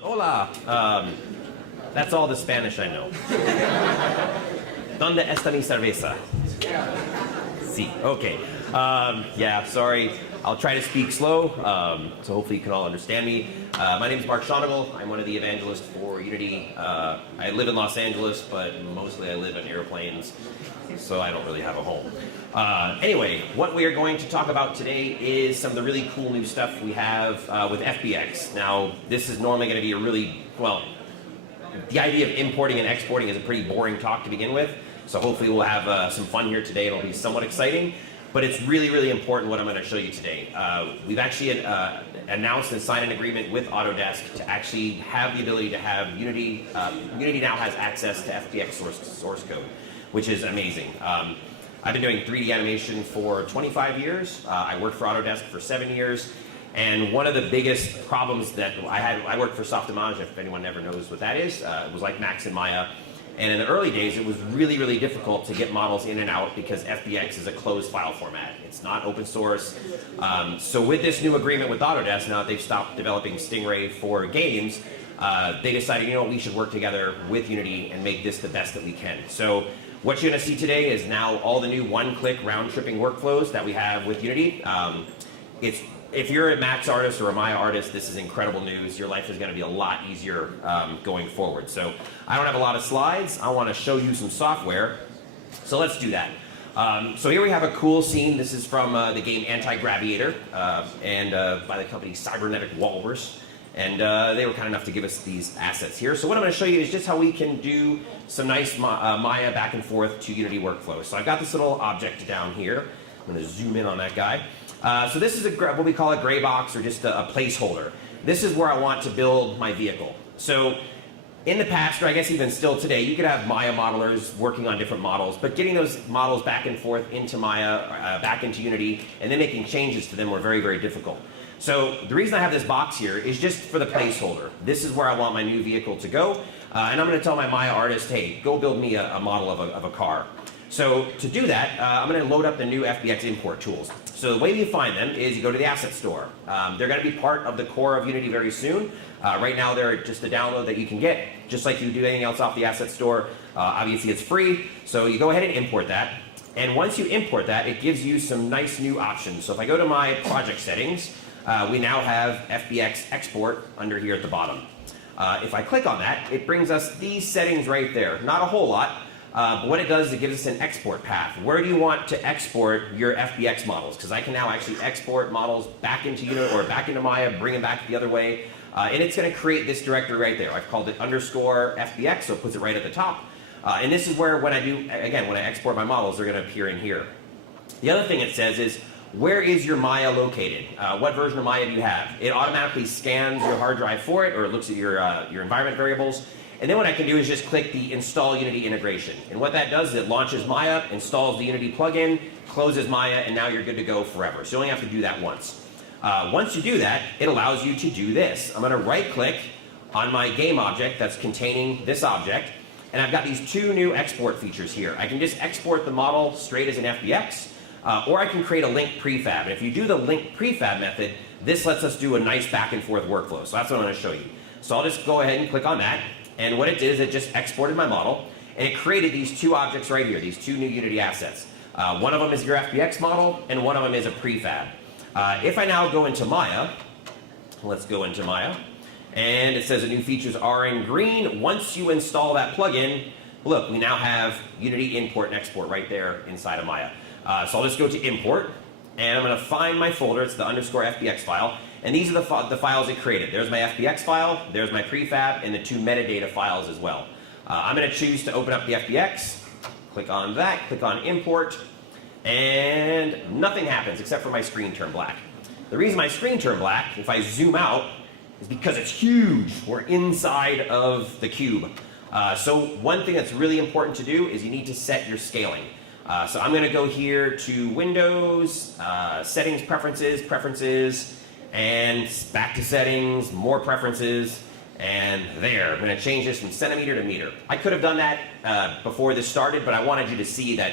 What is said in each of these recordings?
Hola. That's all the Spanish I know. ¿Dónde está mi cerveza? Sí. Okay. Yeah, sorry. I'll try to speak slow, so hopefully you can all understand me. My name is Mark Schoennagel. I'm one of the evangelists for Unity. I live in Los Angeles, but mostly I live in airplanes, so I don't really have a home. Anyway, what we are going to talk about today is some of the really cool new stuff we have with FBX. Now, this is normally going to be a really, well, the idea of importing and exporting is a pretty boring talk to begin with, so hopefully we'll have some fun here today. It'll be somewhat exciting. But it's really, really important what I'm going to show you today. We've actually announced and signed an agreement with Autodesk to actually have the ability to have Unity. Unity now has access to FBX source code, which is amazing. I've been doing 3D animation for 25 years. I worked for Autodesk for 7 years. And one of the biggest problems that I worked for Softimage, if anyone ever knows what that is. It was like Max and Maya. And in the early days, it was really, really difficult to get models in and out because FBX is a closed file format. It's not open source. So with this new agreement with Autodesk, now that they've stopped developing Stingray for games, they decided, you know, we should work together with Unity and make this the best that we can. So what you're going to see today is now all the new one-click round-tripping workflows that we have with Unity. If you're a Max artist or a Maya artist, this is incredible news. Your life is going to be a lot easier going forward. So I don't have a lot of slides. I want to show you some software. So let's do that. So here we have a cool scene. This is from the game Anti-Graviator and by the company Cybernetic Walrus. And they were kind enough to give us these assets here. So what I'm going to show you is just how we can do some nice Maya back and forth to Unity workflow. So I've got this little object down here. I'm going to zoom in on that guy. So this is what we call a gray box, or just a placeholder. This is where I want to build my vehicle. So in the past, or I guess even still today, you could have Maya modelers working on different models, but getting those models back and forth into Maya, back into Unity, and then making changes to them were very, very difficult. So the reason I have this box here is just for the placeholder. This is where I want my new vehicle to go, and I'm going to tell my Maya artist, hey, go build me a model of a car. So to do that, I'm going to load up the new FBX import tools. So the way you find them is you go to the asset store. They're going to be part of the core of Unity very soon. Right now they're just a download that you can get, just like you do anything else off the asset store. Obviously it's free, so you go ahead and import that. And once you import that, it gives you some nice new options. So if I go to my project settings, we now have FBX export under here at the bottom. If I click on that, it brings us these settings right there. Not a whole lot. But what it does is it gives us an export path. Where do you want to export your FBX models? Because I can now actually export models back into Unity or back into Maya, bring them back the other way. And it's going to create this directory right there. I've called it _FBX, so it puts it right at the top. And this is where when I do, again, when I export my models, they're going to appear in here. The other thing it says is, where is your Maya located? What version of Maya do you have? It automatically scans your hard drive for it, or it looks at your environment variables. And then what I can do is just click the Install Unity integration. And what that does is it launches Maya, installs the Unity plugin, closes Maya, and now you're good to go forever. So you only have to do that once. Once you do that, it allows you to do this. I'm going to right-click on my game object that's containing this object, and I've got these two new export features here. I can just export the model straight as an FBX, or I can create a link prefab. And if you do the link prefab method, this lets us do a nice back-and-forth workflow. So that's what I'm going to show you. So I'll just go ahead and click on that. And what it did is it just exported my model, and it created these two objects right here, these two new Unity assets. One of them is your FBX model, and one of them is a prefab. If I now go into Maya, let's go into Maya, and it says the new features are in green. Once you install that plugin, look, we now have Unity import and export right there inside of Maya. So I'll just go to import, and I'm going to find my folder. It's the _FBX file. And these are the files it created. There's my FBX file, there's my prefab, and the two metadata files as well. I'm going to choose to open up the FBX, click on that, click on import, and nothing happens except for my screen turn black. The reason my screen turned black, if I zoom out, is because it's huge. We're inside of the cube. So one thing that's really important to do is you need to set your scaling. So I'm going to go here to Windows, Settings, Preferences, and back to settings, more preferences, and there. I'm going to change this from centimeter to meter. I could have done that before this started, but I wanted you to see that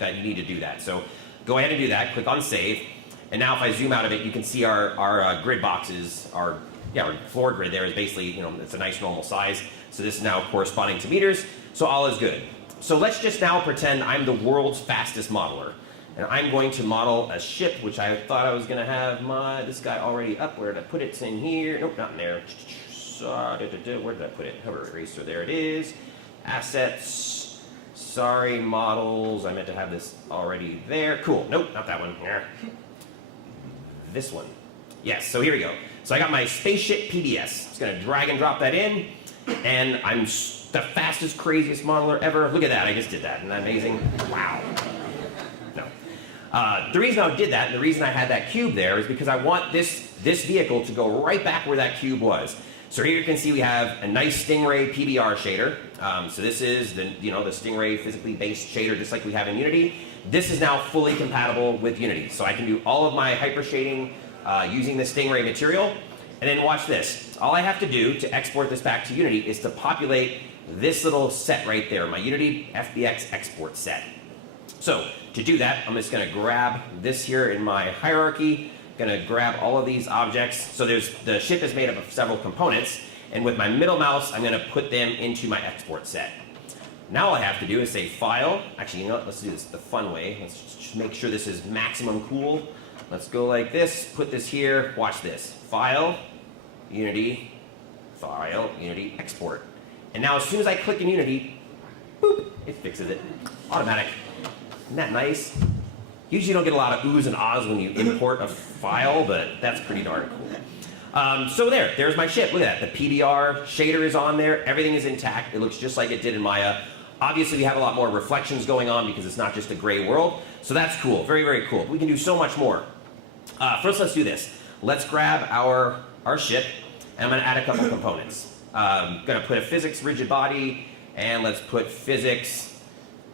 that you need to do that. So go ahead and do that. Click on Save, and now if I zoom out of it, you can see our grid boxes are yeah, our floor grid there is basically, it's a nice normal size. So this is now corresponding to meters, so all is good. So let's just now pretend I'm the world's fastest modeler. And I'm going to model a ship, which I thought I was going to have this guy already up. Where did I put it? It's in here. Nope, not in there. Where did I put it? Hover eraser, there it is. Assets. Sorry, models. I meant to have this already there. Cool. Nope, not that one. This one. Yes, so here we go. So I got my spaceship PBS. Just going to drag and drop that in. And I'm the fastest, craziest modeler ever. Look at that. I just did that. Isn't that amazing? Wow. The reason I did that, and the reason I had that cube there, is because I want this vehicle to go right back where that cube was. So here you can see we have a nice Stingray PBR shader. So this is the Stingray physically based shader, just like we have in Unity. This is now fully compatible with Unity. So I can do all of my hyper shading using the Stingray material. And then watch this. All I have to do to export this back to Unity is to populate this little set right there, my Unity FBX export set. So to do that, I'm just going to grab this here in my hierarchy. Going to grab all of these objects. So the ship is made up of several components, and with my middle mouse, I'm going to put them into my export set. Now all I have to do is say File. Actually, you know what? Let's do this the fun way. Let's just make sure this is maximum cool. Let's go like this. Put this here. Watch this. File, Unity, File, Unity, Export. And now as soon as I click in Unity, boop, it fixes it. Automatic. Isn't that nice? Usually you don't get a lot of oohs and ahs when you import a file, but that's pretty darn cool. So there's my ship. Look at that. The PBR shader is on there. Everything is intact. It looks just like it did in Maya. Obviously we have a lot more reflections going on because it's not just a gray world. So that's cool. Very, very cool. We can do so much more. First, let's do this. Let's grab our ship, and I'm going to add a couple components. I'm going to put a physics rigid body, and let's put physics.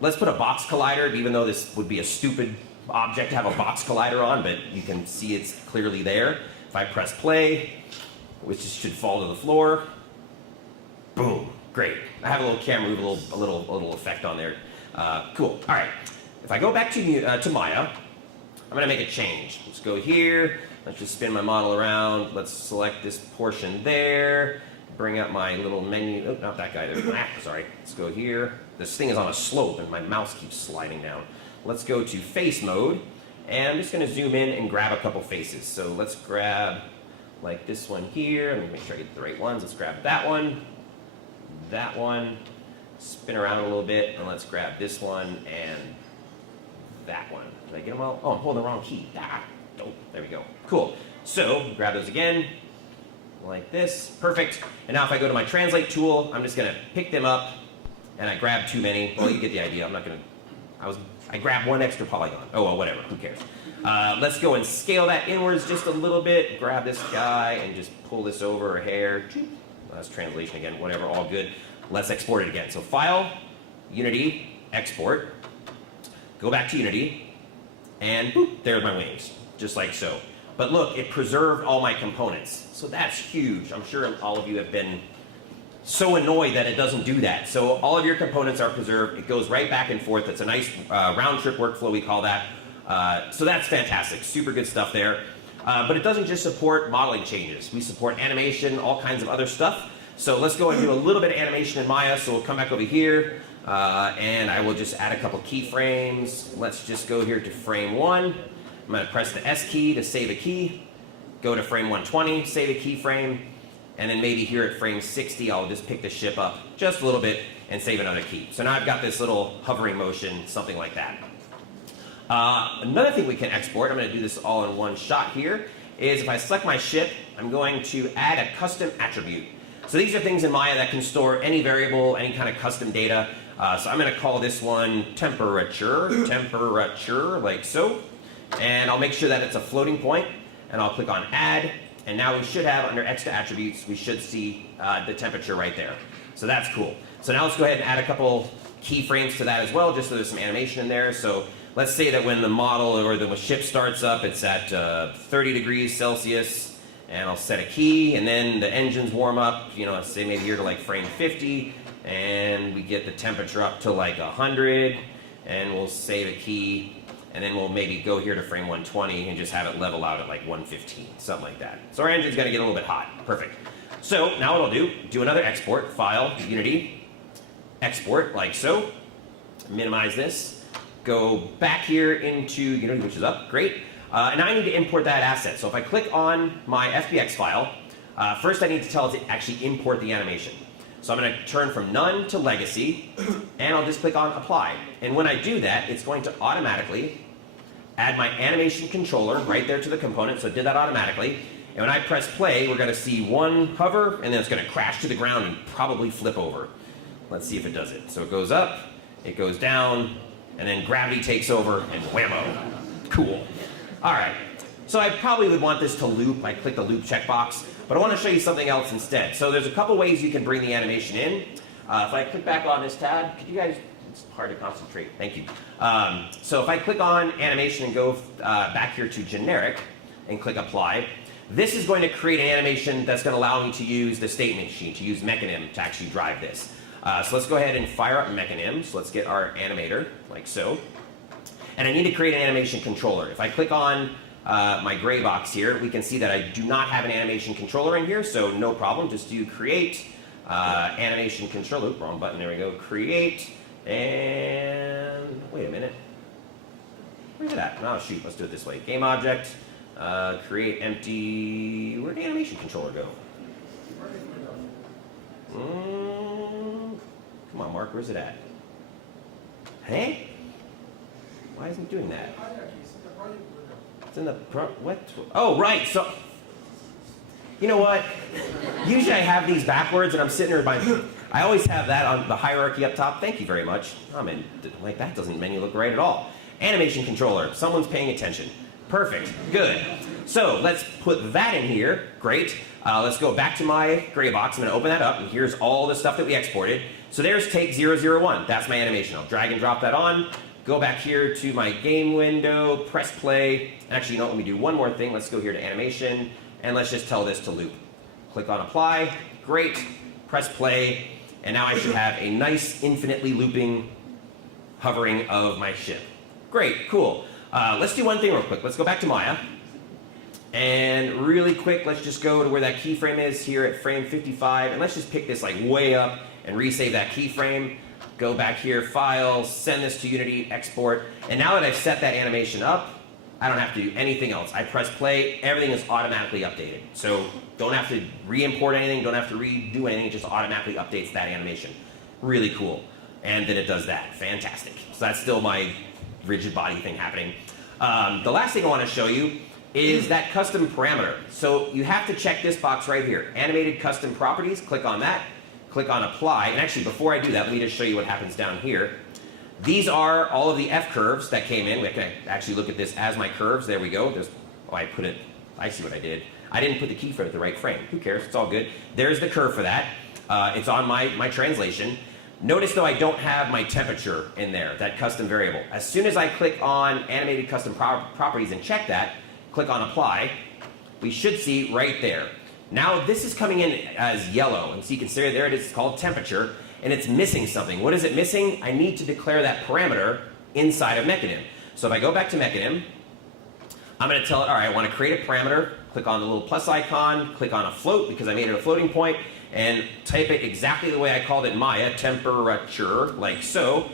Let's put a box collider, even though this would be a stupid object to have a box collider on, but you can see it's clearly there. If I press play, which should fall to the floor, boom, great. I have a little camera move, a little effect on there. Cool. All right. If I go back to Maya, I'm going to make a change. Let's go here. Let's just spin my model around. Let's select this portion there. Bring up my little menu. Oh, not that guy there. Sorry. Let's go here. This thing is on a slope and my mouse keeps sliding down. Let's go to face mode. And I'm just going to zoom in and grab a couple faces. So let's grab like this one here. Let me make sure I get the right ones. Let's grab that one. Spin around a little bit. And let's grab this one and that one. Did I get them all? Oh, I'm holding the wrong key. Oh, there we go. Cool. So grab those again. Like this. Perfect. And now if I go to my translate tool, I'm just going to pick them up. And I grab too many. Well, you get the idea. I'm not going to... I grabbed one extra polygon. Oh, well, whatever. Who cares? Let's go and scale that inwards just a little bit. Grab this guy and just pull this over a hair. That's translation again. Whatever. All good. Let's export it again. So File, Unity, Export. Go back to Unity. And boop, there's my wings. Just like so. But look, it preserved all my components. So that's huge. I'm sure all of you have been so annoyed that it doesn't do that. So all of your components are preserved. It goes right back and forth. It's a nice round trip workflow, we call that. So that's fantastic. Super good stuff there. But it doesn't just support modeling changes. We support animation, all kinds of other stuff. So let's go and do a little bit of animation in Maya. So we'll come back over here and I will just add a couple keyframes. Let's just go here to frame 1. I'm going to press the S key to save a key. Go to frame 120, save a keyframe. And then maybe here at frame 60, I'll just pick the ship up just a little bit and save another key. So now I've got this little hovering motion, something like that. Another thing we can export, I'm going to do this all in one shot here, is if I select my ship, I'm going to add a custom attribute. So these are things in Maya that can store any variable, any kind of custom data. So I'm going to call this one temperature, like so. And I'll make sure that it's a floating point, and I'll click on Add. And now we should have, under extra attributes, we should see the temperature right there. So that's cool. So now let's go ahead and add a couple keyframes to that as well, just so there's some animation in there. So let's say that when the model or the ship starts up, it's at 30 degrees Celsius, and I'll set a key, and then the engines warm up, let's say maybe here to like frame 50, and we get the temperature up to like 100, and we'll save a key. and then we'll maybe go here to frame 120 and just have it level out at like 115, something like that. So our engine's gonna get a little bit hot. Perfect. So now what I'll do another export, File, Unity, export, like so. Minimize this. Go back here into Unity, which is up, great. And now I need to import that asset. So if I click on my FBX file, first I need to tell it to actually import the animation. So I'm going to turn from none to legacy, and I'll just click on apply. And when I do that, it's going to automatically add my animation controller right there to the component. So it did that automatically. And when I press play, we're going to see one hover, and then it's going to crash to the ground and probably flip over. Let's see if it does it. So it goes up, it goes down, and then gravity takes over, and whammo. Cool. All right. So I probably would want this to loop. I click the loop checkbox. But I want to show you something else instead. So there's a couple ways you can bring the animation in. If I click back on this tab, could you guys, it's hard to concentrate, thank you. So if I click on animation and go back here to generic and click apply, this is going to create an animation that's going to allow me to use the state machine, to use Mechanim to actually drive this. So let's go ahead and fire up Mechanim. So let's get our animator, like so. And I need to create an animation controller. If I click on my gray box here, we can see that I do not have an animation controller in here, so no problem. Just do create animation controller. Oops, wrong button. There we go. Create and wait a minute. Where's it at? Oh shoot. Let's do it this way. Game object. Create empty. Where'd the animation controller go? Come on, Mark. Where's it at? Hey? Why isn't it doing that? It's in the what? Oh, right. So, you know what? Usually I have these backwards, and I'm sitting there by. I always have that on the hierarchy up top. Thank you very much. I mean, like that doesn't menu look right at all. Animation controller. Someone's paying attention. Perfect. Good. So let's put that in here. Great. Let's go back to my gray box. I'm going to open that up, and here's all the stuff that we exported. So there's take 001. That's my animation. I'll drag and drop that on. Go back here to my game window, press play. Actually, you know what, let me do one more thing. Let's go here to animation, and let's just tell this to loop. Click on apply, great, press play, and now I should have a nice infinitely looping hovering of my ship. Great, cool. Let's do one thing real quick. Let's go back to Maya. And really quick, let's just go to where that keyframe is here at frame 55, and let's just pick this like way up and resave that keyframe. Go back here, File, send this to Unity, export. And now that I've set that animation up, I don't have to do anything else. I press play, everything is automatically updated. So don't have to re-import anything, don't have to redo anything, it just automatically updates that animation. Really cool. And then it does that. Fantastic. So that's still my rigid body thing happening. The last thing I want to show you is that custom parameter. So you have to check this box right here. Animated custom properties, click on that. Click on apply, and actually before I do that, let me just show you what happens down here. These are all of the F curves that came in. We can actually look at this as my curves. There we go. There's, oh, I put it, I see what I did. I didn't put the keyframe at the right frame. Who cares? It's all good. There's the curve for that. It's on my translation. Notice though I don't have my temperature in there, that custom variable. As soon as I click on animated custom properties and check that, click on apply, we should see right there. Now this is coming in as yellow, and so you can see there it is, it's called temperature, and it's missing something. What is it missing? I need to declare that parameter inside of Mechanim. So if I go back to Mechanim, I'm going to tell it, all right, I want to create a parameter, click on the little plus icon, click on a float because I made it a floating point, and type it exactly the way I called it in Maya, temperature, like so.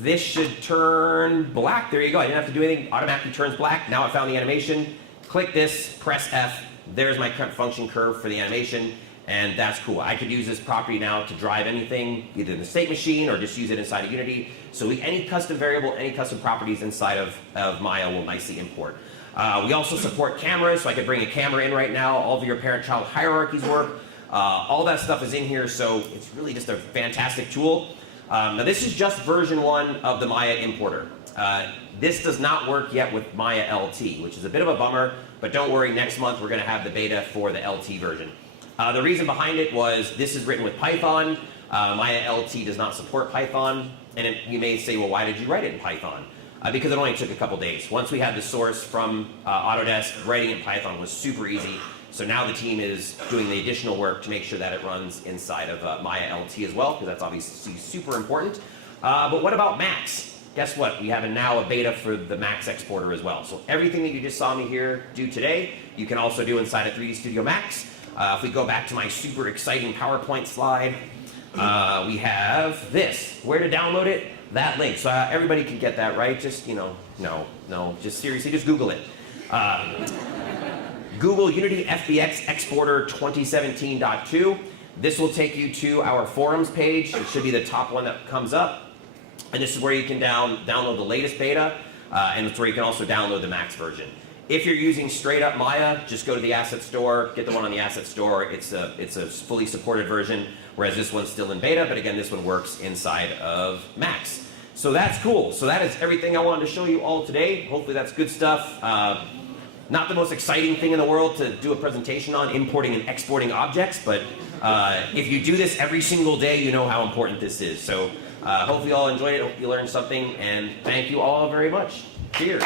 This should turn black. There you go. I didn't have to do anything. Automatically turns black. Now I found the animation. Click this, press F. There's my function curve for the animation, and that's cool. I could use this property now to drive anything, either in the state machine or just use it inside of Unity. So any custom variable, any custom properties inside of Maya will nicely import. We also support cameras, so I could bring a camera in right now. All of your parent-child hierarchies work. All that stuff is in here, so it's really just a fantastic tool. Now this is just version 1 of the Maya importer. This does not work yet with Maya LT, which is a bit of a bummer, but don't worry, next month we're going to have the beta for the LT version. The reason behind it was this is written with Python. Maya LT does not support Python, and you may say, well, why did you write it in Python? Because it only took a couple days. Once we had the source from Autodesk, writing in Python was super easy. So now the team is doing the additional work to make sure that it runs inside of Maya LT as well, because that's obviously super important. But what about Max? guess what? We have now a beta for the Max exporter as well. So everything that you just saw me here do today, you can also do inside of 3D Studio Max. If we go back to my super exciting PowerPoint slide, we have this. Where to download it? That link. So everybody can get that, right? Just, no, just seriously, just Google it. Google Unity FBX Exporter 2017.2. This will take you to our forums page. It should be the top one that comes up. And this is where you can download the latest beta, and it's where you can also download the Max version. If you're using straight up Maya, just go to the asset store, get the one on the asset store. It's a fully supported version, whereas this one's still in beta, but again, this one works inside of Max. So that's cool. So that is everything I wanted to show you all today. Hopefully that's good stuff. Not the most exciting thing in the world to do a presentation on, importing and exporting objects, but if you do this every single day, you know how important this is. So hopefully you all enjoyed it, hope you learned something, and thank you all very much. Cheers.